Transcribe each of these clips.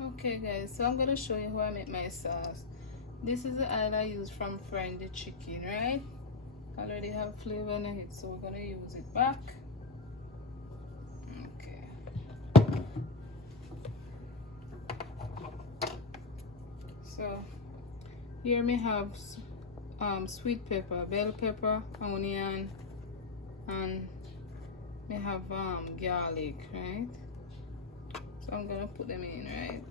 Okay guys, so I'm gonna show you how I make my sauce. This is the oil I use from frying the chicken, right? Already have flavor in it, so we're gonna use it back. Okay. So here we have sweet pepper, bell pepper, onion, and we have garlic, right? So I'm gonna put them in, right?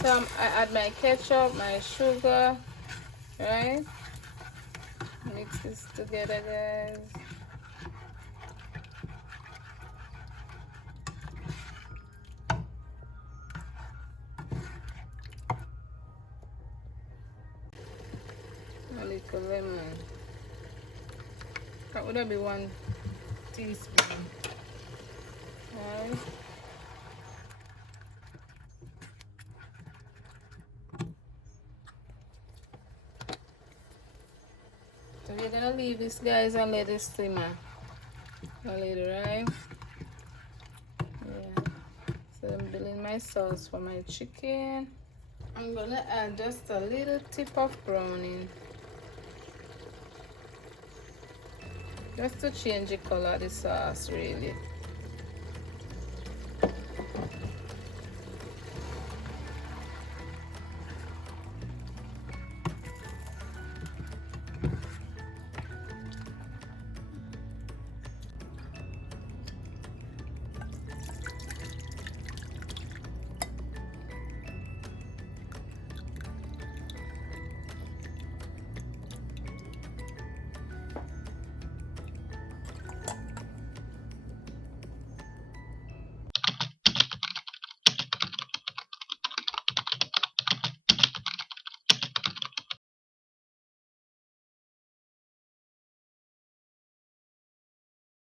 So I add my ketchup, my sugar, right? Mix this together, guys. A little lemon. That would be 1 teaspoon. Right? So we're gonna leave this, guys, and let it simmer a little, right? Yeah. So I'm building my sauce for my chicken. I'm gonna add just a little tip of browning, just to change the color of the sauce, really.